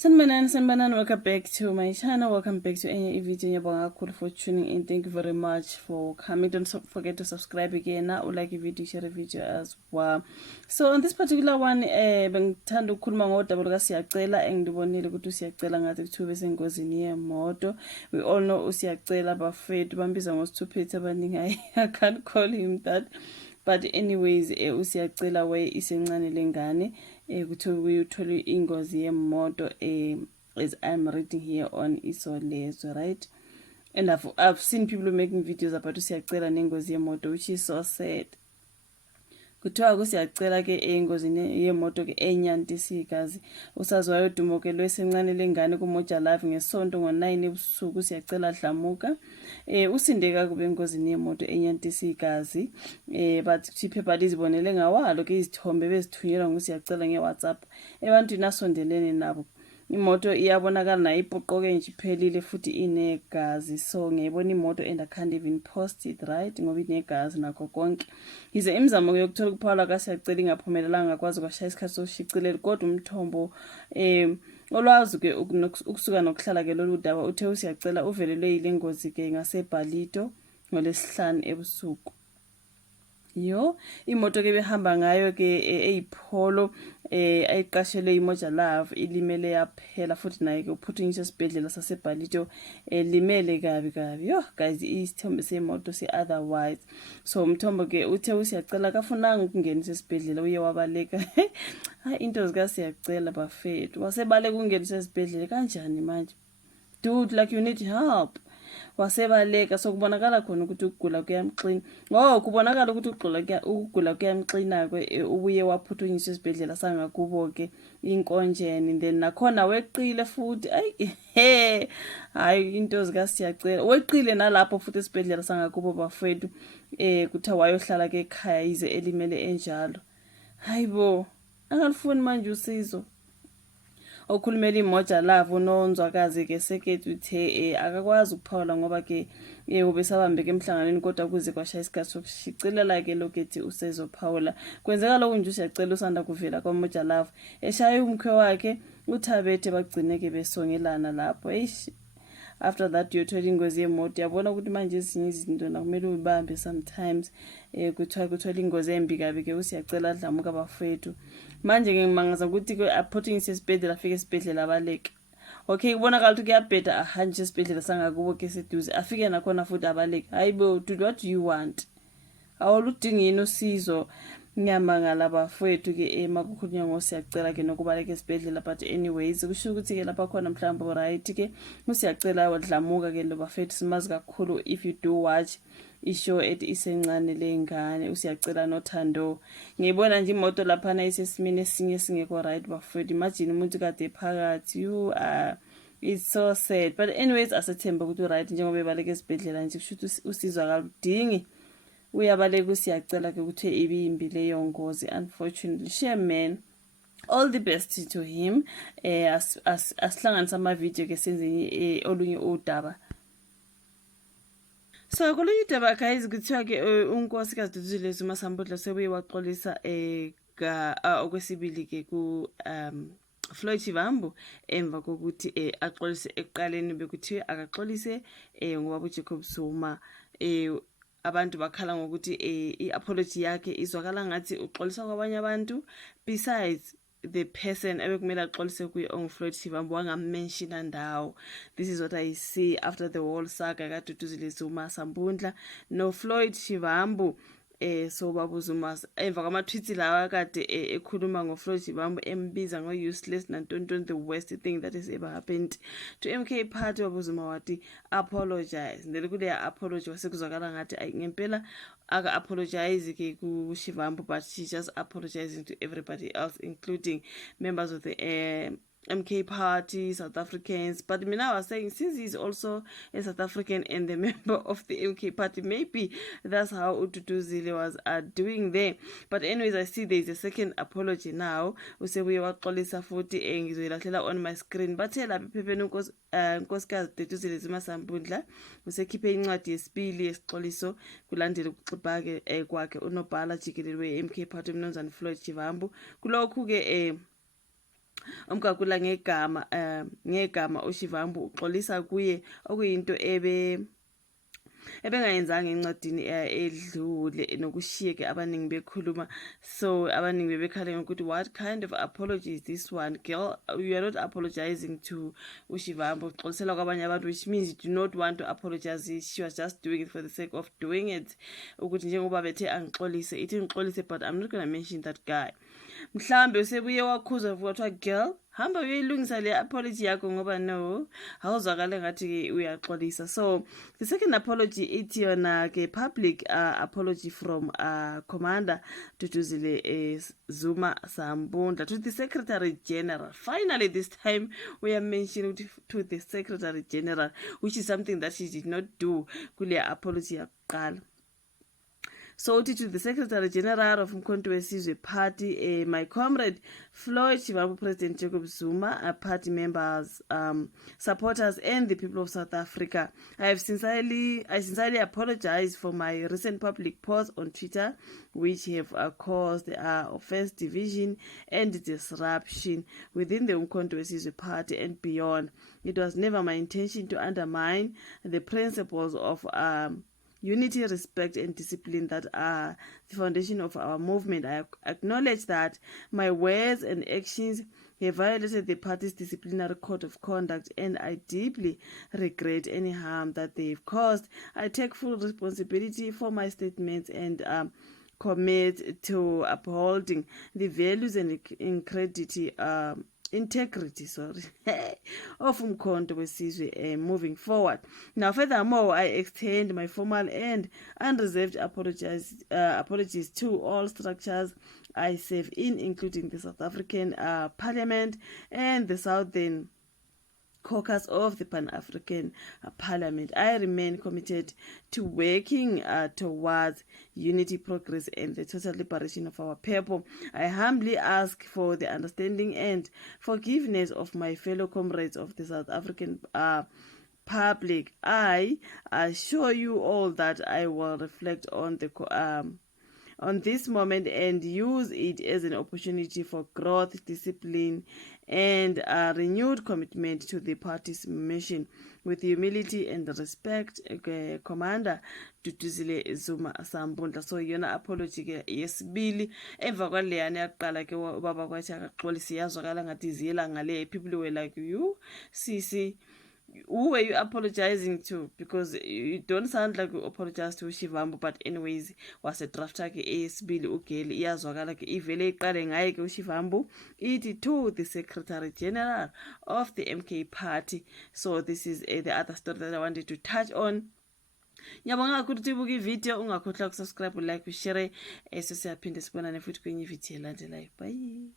Sanibonani, welcome back to my channel. Welcome back to any video. For tuning in. Thank you very much for coming. Don't forget to subscribe again. Now, like a video, share a video as well. So on this particular one, bengithanda ukukhuluma ngodaba lukaSiyacela engibonile ukuthi uSiyacela ngathi kuthiwe besengozini yemoto. We all know uSiyacela bafethu bambiza ngosithuphethe abaningi. I can't call him that. But anyways, uSiyacela way isencane lengane kuthiwe uyuthole ingozi yemoto as I'm reading here on Isolezwe, right? And I've seen people making videos about uSiyacela nengozi yemoto, which is so sad. Kuthiwa kuSiyacela ke engozini yemoto ke eNyantisikazi usazwayo dumokelwe esencane lengane kuMoja Live ngesonto ngo9 ebusuku uSiyacela Dlamuka usindeka kube engozini yemoto eNyantisikazi but iphepha lizibonele ngawalo ke izithombe bezithunyelwa nguSiyacela ngeWhatsApp ebantwini asondelene nabo. Imoto iyabonakala nayo ipoqoke nje iphelile futhi inegazi, so ngiyibona imoto and I can't even post it, right, ngoba inegazi nakho konke. Yize imizamo yokuthola ukuphawula kaSiyacela ingaphumelelanga kwazi kwashaya isikhathi soshicilelo kodwa umthombo olwazi ke ukusuka nokuhlala ke lolu daba uthe uSiyacela uvelelwe yile ngozi ke ngaseBalito ngolesihlanu ebusuku. Imoto ke behamba ngayo ke eyipholo ayiqashelwe iMoja Live ilimele yaphela futhi naye ke uphuthunyiswa esibhedlela saseBalito limele kabi. Guys, isithombe semoto otherwise. So umthombo ke uthe uSiyacela kafunanga ukungenisa esibhedlela uye wabaleka. Into zikaSiyacela bafethu wasebaleka ukungenisa esibhedlela kanjani manje? Dude, like you need help. Wasebaleka sokubonakala khona ukuthi ukugula kuyamxina. Kubonakala ukuthi ukugula kuyamxina ke ubuye waphuthunyiswa esibhedlela sangakubo ke inkonjeni then nakhona weqile futhi hayi into zikaSiyacela weqile nalapho futhi esibhedlela sangakubo bafethu kuthiwa wayohlala ke ekhaya yize elimele enjalo. Hayibo angalifuni manje usizo. Okhulumela iMoja Live unonzwakazi ke Sekethu uthe akakwazi ukuphawula ngoba ke ubesabambe ke emhlanganweni kodwa kuze kwashaya isikhathi sokushicilela ke lokethi usezophawula. Kwenzeka lokho nje uSiyacela usanda kuvela kwaMoja Live eshaya umkhwe wakhe uThabethe bagcine ke besongelana lapho. After that yothola ingozi yemoto yabona ukuthi manje ezinye izinto nakumele ubambe sometimes kuthola ingozi embi kabi ke uSiyacela Dlamuka bafethu. Manje ke ngimangaza ukuthi ke aphothingise esibhedlela afike esibhedlela abaleke. Okay, kubonakala ukuthi kuyabheda ahanje esibhedlela sangakubo ke seduze afike nakhona futhi abaleke. Hayibo, dude, what do you want? Awuludingi yini usizo? Ngiyamangala bafethu ke makukhulunywa ngoSiyacela ke nokubaleka esibhedlela, but anyways kusho ukuthi ke lapha khona mhlawumbe right ke uSiyacela Dlamuka ke lo bafethu simazi kakhulu. If you do watch ishow isencane lengane uSiyacela noThando ngiyibona nje imoto lapha na isesimini esinye singekho right bafethu. Imagine umuntu kade phakathi it's so sad, but anyways asethemba ukuthi right njengoba ebaleka esibhedlela nje kusho ukuthi usizwa kaludingi uyabaleka uSiyacela ke ukuthi ibimbi leyo ngozi. Unfortunately, shame man, all the best to him. Asihlanganisa ama video ke senze olunye udaba. So kolunye udaba guys kuthiwa ke unkosikazi Duduzile Masambudla sebuye waxolisa okwesibili ke ku Floyd Shivambu emva kokuthi axolise eqaleni bekuthiwe akaxolise ngoba uJacob Zuma abantu bakhala ngokuthi i-apology yakhe izwakala ngathi uxolisa kwabanye abantu besides the person ebekumele axolise kuye onguFloyd Shivambu wangamenshina ndawo. This is what I see after the whole saga kaDuduzile Masambudla no Floyd Shivambu. So Babu Zuma emva kwama-tweets lawa kade ekhuluma ngoFloyd Shivambu embiza ngo-useless nantonton the worst thing that has ever happened to MK Party. Babu Zuma wathi apologize then kuleya apology wasekuzwakala ngathi ngempela aka-apologize ke kuShivambu, but she's just apologizing to everybody else including members of the MK Party, South Africans. But I was saying, since he's also a South African and the member of the MK Party, maybe that's how Duduzile was doing there. But anyways, I see there's a second apology now. We say we waxolisa futhi ngizoyilahlela on my screen. But tell people nkosikazi Duduzile Masambudla usekhiphe incwadi yesibili yesixoliso kulandela ukuxipha ke kwakhe unobhala jikelele we-MK Party umnumzane Floyd Shivambu. Kulokhu ke umgagula ngegama ngegama uShivambu uxolisa kuye okuyinto ebengayenzanga encwadini edlule nokushiye-ke abaningi bekhuluma. So abaningi bebekhala ngokuthi what kind of apology is this one? Girl, you are not apologizing to uShivambu, uxolisela kwabanye abantu, which means you do not want to apologize. She was just doing it for the sake of doing it, ukuthi njengoba bethe angixolise, ithi ngixolise, but I'm not going to mention that guy. Mhlambe usebuye wakhuza kwathiwa girl, hamba uyilungisa le apology yakho ngoba no awuzwakale ngathi uyaxolisa. So the second apology ithi yona ke public apology from Commander Duduzile Zuma Sambundla to the Secretary General. Finally this time we are mentioning to the Secretary General, which is something that she did not do kule apology yakuqala. So to the Secretary General of Umkhonto weSizwe Party, my comrade Floyd Shivambu, President Jacob Zuma, party members, supporters, and the people of South Africa, I sincerely apologize for my recent public posts on Twitter, which have caused offense, division, and disruption within the Umkhonto weSizwe Party and beyond. It was never my intention to undermine the principles of unity, respect, and discipline that are the foundation of our movement. I acknowledge that my words and actions have violated the party's disciplinary code of conduct, and I deeply regret any harm that they've caused. I take full responsibility for my statements and commit to upholding the values and integrity of Umkhonto weSizwe moving forward. Now, furthermore, I extend my formal and unreserved apologies to all structures I serve in, including the South African Parliament and the Southern Caucus of the Pan-African Parliament. I remain committed to working towards unity, progress, and the total liberation of our people. I humbly ask for the understanding and forgiveness of my fellow comrades of the South African public. I assure you all that I will reflect on this moment and use it as an opportunity for growth, discipline, and a renewed commitment to the party's mission. With humility and respect, Commander Duduzile Zuma Sambundla. So yona apology ke yesibili emva kwaleyana yaqala ke ubaba kwathi akaxolisa, yazwakala ngathi iziyela ngale. People were like, you sisi, who were you apologizing to? Because you don't sound like you apologize to Shivambu, but anyways was a drafter ke esibili ugeli iyazwakala ke ivele iqale ngaye ke uShivambu ithi to the Secretary General of the MK Party. So this is the other story that I wanted to touch on. Ngiyabonga ukuthi ubuka ivideo, ungakhohlwa ukusubscribe, like, ushare. So siyaphinde sibonane futhi kwenye ivideo elandelayo. Bye.